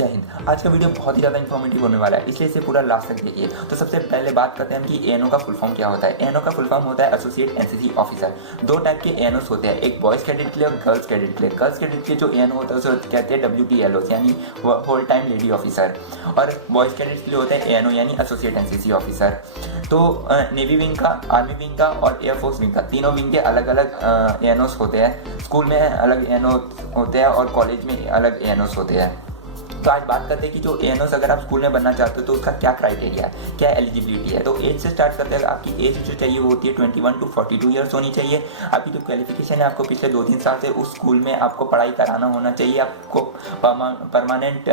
जय हिंद। आज का वीडियो बहुत ही ज़्यादा इन्फॉर्मेटिव होने वाला है, इसलिए इसे पूरा लास्ट तक देखिए। तो सबसे पहले बात करते हैं हम कि एएनओ का फुल फॉर्म क्या होता है। एएनओ का फुल फॉर्म होता है एसोसिएट एनसीसी ऑफिसर। दो टाइप के एएनओस होते हैं, एक बॉयज़ कैडेट के लिए और गर्ल्स कैडेट के लिए। गर्ल्स कैडेट के जो एएनओ होता है उसे कहते हैं WTLOs यानी होल टाइम लेडी ऑफिसर, और बॉयज़ कैडेट के लिए होता है एएनओ यानी एसोसिएट एनसीसी ऑफिसर। तो नेवी विंग का, आर्मी विंग का और एयरफोर्स विंग का, तीनों विंग के अलग अलग एएनओस होते हैं। स्कूल में अलग एएनओ होते हैं और कॉलेज में अलग एएनओस होते हैं। तो आज बात करते हैं कि जो एएनओस अगर आप स्कूल में बनना चाहते हो तो उसका क्या क्राइटेरिया है, क्या एलिजिबिलिटी है। तो एज से स्टार्ट करते हैं। आपकी एज जो चाहिए वो होती है 21 to 42 ईयर्स होनी चाहिए। आपकी जो क्वालिफिकेशन है, आपको पिछले 2-3 साल से उस स्कूल में आपको पढ़ाई कराना होना चाहिए। आपको परमानेंट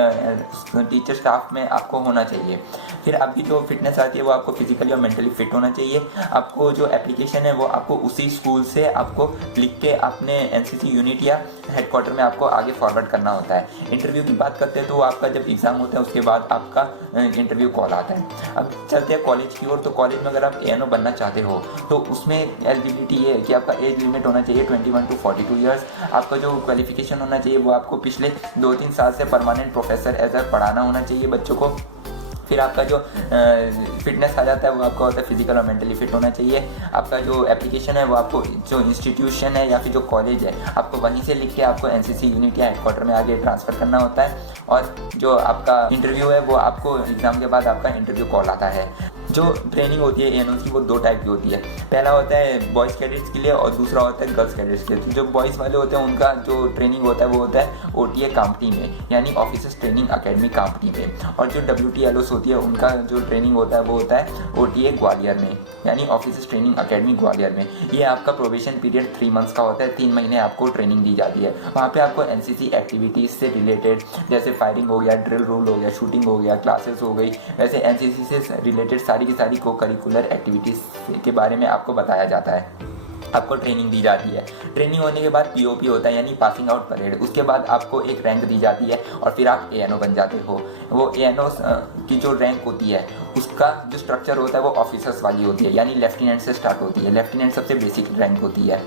टीचर स्टाफ में आपको होना चाहिए। फिर आपकी जो फिटनेस आती है वो आपको फिजिकली और मेंटली फिट होना चाहिए। आपको जो एप्लीकेशन है वो आपको उसी स्कूल से आपको लिख के अपने एनसीसी यूनिट या हेडक्वार्टर में आपको आगे फॉरवर्ड करना होता है। इंटरव्यू की बात करते हैं तो आपका जब एग्ज़ाम होता है उसके बाद आपका इंटरव्यू कॉल आता है। अब चलते हैं कॉलेज की ओर। तो कॉलेज में अगर आप एएनओ बनना चाहते हो तो उसमें एलिजिबिलिटी ये है कि आपका एज लिमिट होना चाहिए 21 to 42 ईयर्स। आपका जो क्वालिफिकेशन होना चाहिए वो आपको पिछले 2-3 साल से परमानेंट प्रोफेसर एज अ पढ़ाना होना चाहिए बच्चों को। फिर आपका जो फिटनेस आ जाता है वो आपका होता है फिजिकल और मेंटली फिट होना चाहिए। आपका जो एप्लीकेशन है वो आपको जो इंस्टीट्यूशन है या फिर जो कॉलेज है आपको वहीं से लिख के आपको एनसीसी यूनिट या हेडक्वार्टर में आगे ट्रांसफ़र करना होता है। और जो आपका इंटरव्यू है वो आपको एग्ज़ाम के बाद आपका इंटरव्यू कॉल आता है। जो ट्रेनिंग होती है एएनओ की वो 2 टाइप की होती है। पहला होता है बॉयज़ कैडेट्स के लिए और दूसरा होता है गर्ल्स कैडेट्स के लिए। तो जो बॉयज़ वाले होते हैं उनका जो ट्रेनिंग होता है वो होता है OTA काम्पटी में यानी ऑफिसर्स ट्रेनिंग अकेडमी काम्पटी में। और जो WTLOs होती है उनका जो ट्रेनिंग होता है वो होता है OTA ग्वालियर में यानी ऑफिसर्स ट्रेनिंग अकेडमी ग्वालियर में। ये आपका प्रोबेशन पीरियड 3 मंथ्स का होता है। 3 महीने आपको ट्रेनिंग दी जाती है। वहाँ पे आपको एनसीसी एक्टिविटीज़ से रिलेटेड जैसे फायरिंग हो गया, ड्रिल रूल हो गया, शूटिंग हो गया, क्लासेस हो गई, वैसे एनसीसी से रिलेटेड सारी की सारी को करिकुलर एक्टिविटीज़ के बारे में आपको बताया जाता है। आपको ट्रेनिंग दी जाती है। ट्रेनिंग होने के बाद POP होता है यानी पासिंग आउट परेड। उसके बाद आपको एक रैंक दी जाती है और फिर आप एएनओ बन जाते हो। वो एएनओ की जो रैंक होती है उसका जो स्ट्रक्चर होता है वो ऑफिसर्स वाली होती है यानी लेफ्टिनेंट से स्टार्ट होती है। लेफ्टिनेंट सबसे बेसिक रैंक होती है,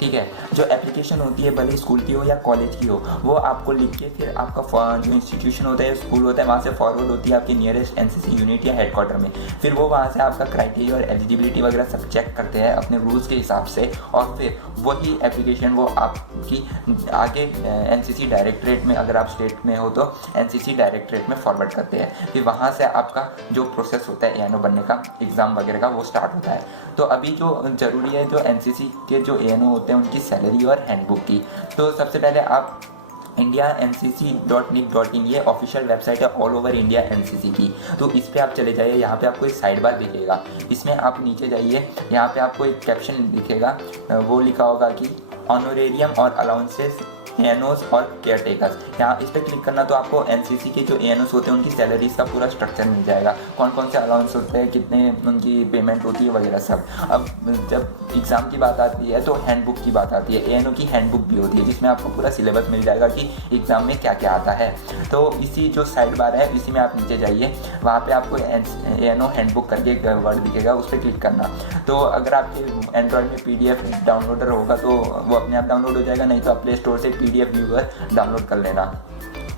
ठीक है। जो एप्लीकेशन होती है भले स्कूल की हो या कॉलेज की हो वो आपको लिख के फिर आपका जो इंस्टीट्यूशन होता है, स्कूल होता है, वहाँ से फॉरवर्ड होती है आपके नियरेस्ट एनसीसी यूनिट या हेडक्वार्टर में। फिर वो वहाँ से आपका क्राइटेरिया और एलिजिबिलिटी वगैरह सब चेक करते हैं अपने रूल्स के हिसाब से और फिर वही एप्लीकेशन वो आपकी आगे एनसीसी डायरेक्टरेट में, अगर आप स्टेट में हो तो एनसीसी डायरेक्टरेट में फॉरवर्ड करते हैं। फिर वहाँ से आपका जो प्रोसेस होता है एएनओ बनने का, एग्ज़ाम वगैरह का, वो स्टार्ट होता है। तो अभी जो ज़रूरी है जो एनसीसी के जो एएनओ होते हैं उनकी सैलरी और हैंडबुक की। तो सबसे पहले आप indiancc.nic.in ये ऑफिशियल वेबसाइट है ऑल ओवर इंडिया एनसीसी की। तो इस पे आप चले जाइए। यहाँ पे आपको एक साइड बार दिखेगा, इसमें आप नीचे जाइए। यहाँ पे आपको एक कैप्शन दिखेगा, वो लिखा होगा कि ऑनोरेरियम और अलाउंसेस एएनओस और केयर टेकर्स। यहाँ इस पर क्लिक करना तो आपको एनसीसी के जो एएनओस होते हैं उनकी सैलरीज का पूरा स्ट्रक्चर मिल जाएगा, कौन कौन से अलाउंस होते हैं, कितने उनकी पेमेंट होती है वगैरह सब। अब जब एग्ज़ाम की बात आती है तो हैंडबुक की बात आती है। एएनओ की हैंडबुक भी होती है जिसमें आपको पूरा सिलेबस मिल जाएगा कि एग्ज़ाम में क्या क्या आता है। तो इसी जो साइड बार है इसी में आप नीचे जाइए, वहाँ पे आपको एएनओ हैंडबुक करके एक वर्ड दिखेगा, उस पर क्लिक करना। तो अगर आपके एंड्रॉयड में PDF डाउनलोडर होगा तो वो अपने आप डाउनलोड हो जाएगा, नहीं तो आप प्ले स्टोर से PDF व्यूअर डाउनलोड कर लेना।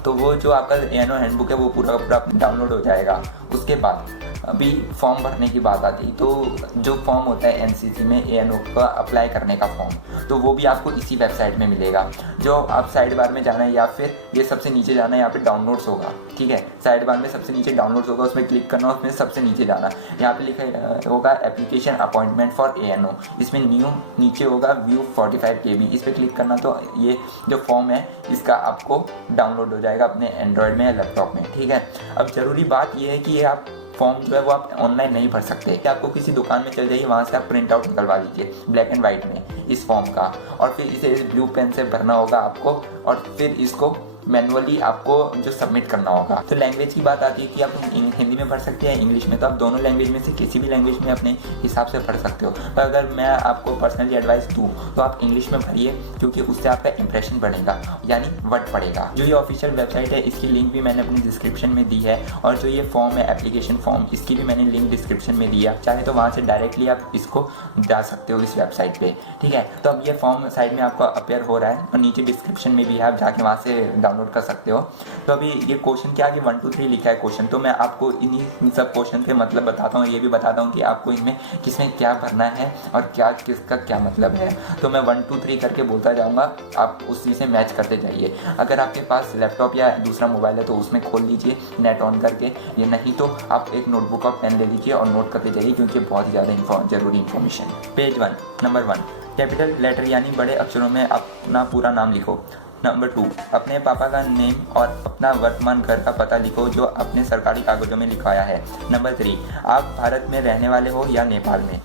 तो वो जो आपका एएनओ हैंडबुक है वो पूरा पूरा डाउनलोड हो जाएगा। उसके बाद अभी फॉर्म भरने की बात आती, तो जो फॉर्म होता है एनसीसी में एएनओ का अप्लाई करने का फॉर्म, तो वो भी आपको इसी वेबसाइट में मिलेगा। जो आप साइड बार में जाना है या फिर ये सबसे नीचे जाना है, यहाँ पे डाउनलोड्स होगा, ठीक है। साइड बार में सबसे नीचे डाउनलोड्स होगा, उसमें क्लिक करना, उसमें सबसे नीचे जाना। यहाँ पे लिखा होगा एप्लीकेशन अपॉइंटमेंट फॉर एएनओ, इसमें न्यू नीचे होगा व्यू 45 KB, इस पर क्लिक करना तो ये जो फॉर्म है इसका आपको डाउनलोड हो जाएगा अपने एंड्रॉयड में या लैपटॉप में, ठीक है। अब ज़रूरी बात ये है कि ये आप फॉर्म जो है वो आप ऑनलाइन नहीं भर सकते, कि आपको किसी दुकान में चल जाइए, वहाँ से आप प्रिंट आउट निकलवा लीजिए ब्लैक एंड वाइट में इस फॉर्म का, और फिर इसे इस ब्लू पेन से भरना होगा आपको, और फिर इसको मैनुअली आपको जो सबमिट करना होगा। तो लैंग्वेज की बात आती है कि आप हिंदी में भर सकते हैं, इंग्लिश में, तो आप दोनों लैंग्वेज में से किसी भी लैंग्वेज में अपने हिसाब से भर सकते हो। पर अगर मैं आपको पर्सनली एडवाइस दूँ तो आप इंग्लिश में भरिए, क्योंकि उससे आपका इंप्रेशन बढ़ेगा यानी वर्ड पड़ेगा। जो ये ऑफिशियल वेबसाइट है इसकी लिंक भी मैंने अपनी डिस्क्रिप्शन में दी है, और जो ये फॉर्म है एप्लीकेशन फॉर्म, इसकी भी मैंने लिंक डिस्क्रिप्शन में दिया, चाहे तो वहाँ से डायरेक्टली आप इसको जा सकते हो इस वेबसाइट पर, ठीक है। तो अब ये फॉर्म साइड में आपको अपेयर हो रहा है और नीचे डिस्क्रिप्शन में भी है, आप जाके वहाँ से डाउनलोड डाउनलोड कर सकते हो। तो अभी ये क्वेश्चन क्या कि 1 2 3 लिखा है क्वेश्चन, तो मैं आपको इन्हीं सब क्वेश्चन के मतलब बताता हूँ, ये भी बताता हूँ कि आपको इनमें किसमें क्या भरना है और क्या किसका क्या मतलब है। तो मैं 1 2 3 करके बोलता जाऊँगा, आप उसी से मैच करते जाइए। अगर आपके पास लैपटॉप या दूसरा मोबाइल है तो उसमें खोल लीजिए नेट ऑन करके, ये नहीं तो आप एक नोटबुक और पेन ले लीजिए और नोट करते जाइए, क्योंकि बहुत ही ज़्यादा ज़रूरी information. Page 1 number 1 capital letter यानी बड़े अक्षरों में अपना पूरा नाम लिखो। नंबर 2 अपने पापा का नेम और अपना वर्तमान घर का पता लिखो जो अपने सरकारी कागजों में लिखवाया है। नंबर 3 आप भारत में रहने वाले हो या नेपाल में।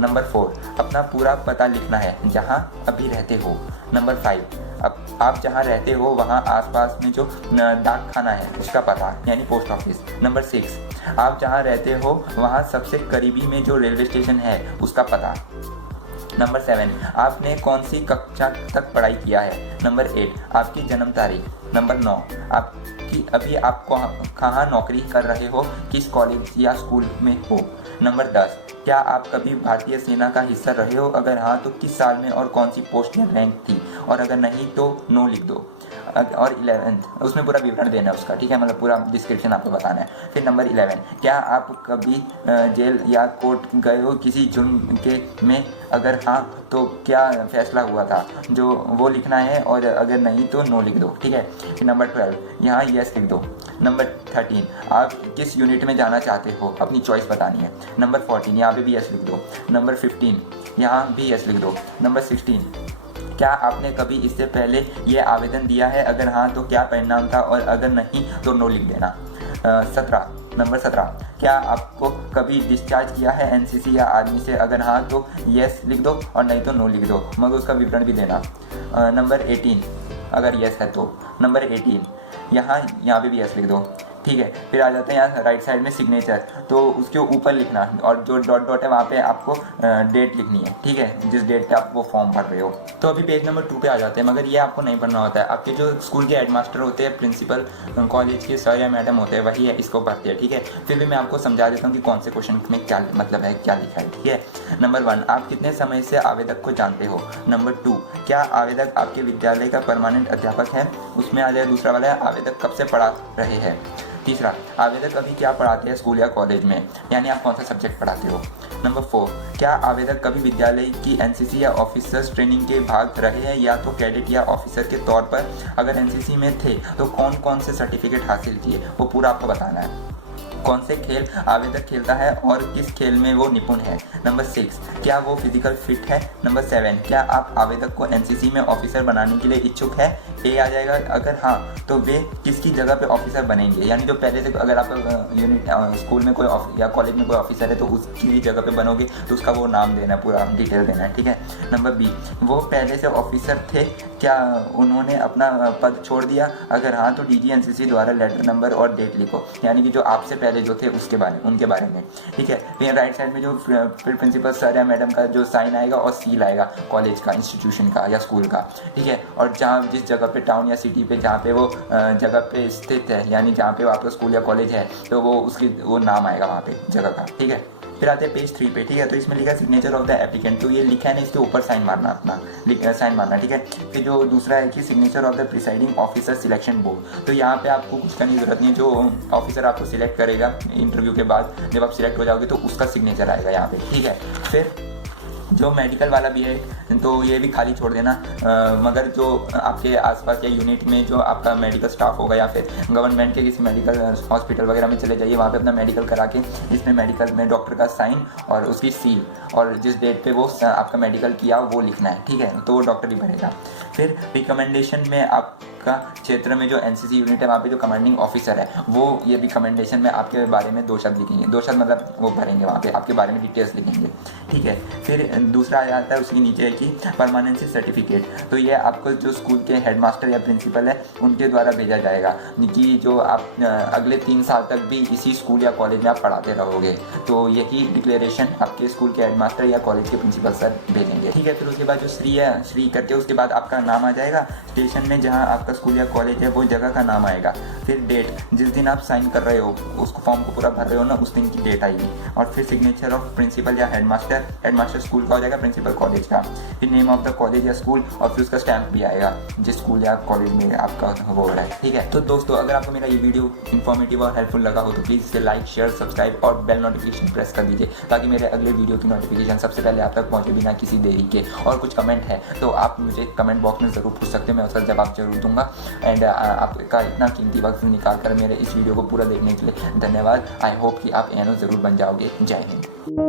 नंबर 4 अपना पूरा पता लिखना है जहाँ अभी रहते हो। नंबर 5 आप जहाँ रहते हो वहाँ आसपास में जो डाक खाना है उसका पता यानी पोस्ट ऑफिस। नंबर 6 आप जहाँ रहते हो वहाँ सबसे करीबी में जो रेलवे स्टेशन है उसका पता। नंबर 7 आपने कौन सी कक्षा तक पढ़ाई किया है। नंबर 8 आपकी जन्म तारीख। नंबर 9 आपकी अभी आप कहाँ नौकरी कर रहे हो, किस कॉलेज या स्कूल में हो। नंबर 10 क्या आप कभी भारतीय सेना का हिस्सा रहे हो, अगर हाँ तो किस साल में और कौन सी पोस्ट या रैंक थी, और अगर नहीं तो नो लिख दो। और 11 उसमें पूरा विवरण देना है उसका, ठीक है, मतलब पूरा डिस्क्रिप्शन आपको बताना है। फिर नंबर 11 क्या आप कभी जेल या कोर्ट गए हो किसी जुर्म के में, अगर हाँ तो क्या फैसला हुआ था, जो वो लिखना है, और अगर नहीं तो नो लिख दो, ठीक है। फिर नंबर 12 यहाँ यस लिख दो। नंबर 13 आप किस यूनिट में जाना चाहते हो, अपनी चॉइस बतानी है। नंबर 14 यहाँ पे भी यस लिख दो। नंबर 15 यहाँ भी यस लिख दो। नंबर 16 क्या आपने कभी इससे पहले ये आवेदन दिया है, अगर हाँ तो क्या परिणाम था, और अगर नहीं तो नो लिख देना। नंबर 17 क्या आपको कभी डिस्चार्ज किया है एनसीसी या आर्मी से, अगर हाँ तो यस लिख दो और नहीं तो नो लिख दो, मगर उसका विवरण भी देना। नंबर 18 अगर यस है तो। नंबर 18 यहाँ पे भी यस लिख दो, ठीक है। फिर आ जाते हैं यहाँ राइट साइड में सिग्नेचर, तो उसके ऊपर लिखना, और जो डॉट डॉट है वहाँ पे आपको डेट लिखनी है, ठीक है, जिस डेट पे आप वो फॉर्म भर रहे हो। तो अभी पेज नंबर 2 पे आ जाते हैं, मगर ये आपको नहीं पढ़ना होता है। आपके जो स्कूल के हेडमास्टर होते हैं, प्रिंसिपल, कॉलेज के सर या मैडम होते हैं, वही है इसको पढ़ते हैं, ठीक है। फिर भी मैं आपको समझा देता हूँ कि कौन से क्वेश्चन में क्या मतलब है, क्या लिखा है, ठीक है। नंबर 1 आप कितने समय से आवेदक को जानते हो। नंबर 2 क्या आवेदक आपके विद्यालय का परमानेंट अध्यापक है। उसमें आ जाए दूसरा वाला है आवेदक कब से पढ़ा रहे हैं। तीसरा आवेदक अभी क्या पढ़ाते हैं स्कूल या कॉलेज में, यानी आप कौन सा सब्जेक्ट पढ़ाते हो। नंबर 4 क्या आवेदक कभी विद्यालय की एनसीसी या ऑफिसर्स ट्रेनिंग के भाग रहे हैं, या तो कैडेट या ऑफिसर के तौर पर। अगर एनसीसी में थे तो कौन कौन से सर्टिफिकेट हासिल किए, वो पूरा आपको बताना है। कौन से खेल आवेदक खेलता है और किस खेल में वो निपुण है। नंबर 6 क्या वो फिजिकल फिट है। नंबर 7 क्या आप आवेदक को एनसीसी में ऑफिसर बनाने के लिए इच्छुक है। ए आ जाएगा, अगर हाँ तो वे किसकी जगह पे ऑफिसर बनेंगे, यानी जो पहले से अगर आप यूनिट स्कूल में कोई या कॉलेज में कोई ऑफिसर है तो उसकी जगह पे बनोगे तो उसका वो नाम देना है, पूरा डिटेल देना है, ठीक है। नंबर बी वो पहले से ऑफिसर थे, क्या उन्होंने अपना पद छोड़ दिया, अगर हाँ तो डीजी एनसीसी द्वारा लेटर नंबर और डेट लिखो, यानी कि जो आपसे पहले जो थे उनके बारे में, ठीक है। फिर राइट साइड में जो फिर प्रिंसिपल सर या मैडम का जो साइन आएगा और सील आएगा कॉलेज का, इंस्टीट्यूशन का या स्कूल का, ठीक है। और जहाँ जिस जगह पे टाउन या सिटी पे जहाँ पे वो जगह पे स्थित है, यानी जहाँ पे आपका स्कूल या कॉलेज है, तो वो नाम आएगा वहाँ पे जगह का, ठीक है। फिर आते हैं पेज 3 पे, ठीक है। तो इसमें लिखा है सिग्नेचर ऑफ द एप्लीकेंट, तो ये लिखा है ना, इसके ऊपर साइन मारना, अपना साइन मारना, ठीक है। फिर जो दूसरा है कि signature of the presiding officer selection board, तो यहाँ पे आपको कुछ करने की जरूरत नहीं है, जो ऑफिसर आपको सिलेक्ट करेगा इंटरव्यू के बाद, जब आप सिलेक्ट हो जाओगे तो उसका सिग्नेचर आएगा यहाँ पे, ठीक है। फिर जो मेडिकल वाला भी है तो ये भी खाली छोड़ देना, मगर जो आपके आसपास या यूनिट में जो आपका मेडिकल स्टाफ होगा, या फिर गवर्नमेंट के किसी मेडिकल हॉस्पिटल वगैरह में चले जाइए, वहाँ पे अपना मेडिकल करा के इसमें मेडिकल में डॉक्टर का साइन और उसकी सील, और जिस डेट पे वो आपका मेडिकल किया वो लिखना है, ठीक है, तो वो डॉक्टर ही भरेगा। फिर रिकमेंडेशन में आपका क्षेत्र में जो एनसीसी यूनिट है वहाँ पे जो कमांडिंग ऑफिसर है वो ये रिकमेंडेशन में आपके बारे में 2 शब्द लिखेंगे, 2 शब्द मतलब वो भरेंगे वहाँ पे, आपके बारे में डिटेल्स लिखेंगे, ठीक है। फिर दूसरा आ जाता है उसके नीचे है कि परमानेंसी सर्टिफिकेट, तो ये आपको जो स्कूल के हेडमास्टर या प्रिंसिपल है उनके द्वारा भेजा जाएगा, कि जो आप अगले 3 साल तक भी इसी स्कूल या कॉलेज में आप पढ़ाते रहोगे, तो यही डिक्लेरेशन आपके स्कूल के हेडमास्टर या कॉलेज के प्रिंसिपल सर भेजेंगे, ठीक है। फिर उसके बाद जो श्री है, श्री करके उसके बाद आपका नाम आ जाएगा, स्टेशन में जहाँ आपका स्कूल या कॉलेज है वो जगह का नाम आएगा, फिर डेट, जिस दिन आप साइन कर रहे हो उसको फॉर्म को पूरा भर रहे हो ना, उस दिन की डेट आएगी, और फिर सिग्नेचर ऑफ प्रिंसिपल या हेडमास्टर स्कूल का हो जाएगा, प्रिंसिपल कॉलेज का, फिर नेम ऑफ द कॉलेज या स्कूल, और फिर उसका स्टैम्प भी आएगा जिस स्कूल या कॉलेज में आपका वो हो रहा है। ठीक है, तो दोस्तों अगर आपको मेरा ये वीडियो इन्फॉर्मेटिव और हेल्पफुल लगा हो तो प्लीज़ इसे लाइक, शेयर, सब्सक्राइब और बेल नोटिफिकेशन प्रेस कर दीजिए, ताकि मेरे अगले वीडियो की नोटिफिकेशन सबसे पहले आप तक पहुंचे बिना किसी देरी के। और कुछ कमेंट है तो आप मुझे कमेंट बॉक्स में ज़रूर पूछ सकते हो, मैं उसका जवाब जरूर दूंगा। एंड आपका इतना कीमती वक्त निकाल कर मेरे इस वीडियो को पूरा देखने के लिए धन्यवाद। आई होप कि आप एनो ज़रूर बन जाओगे। जय हिंद।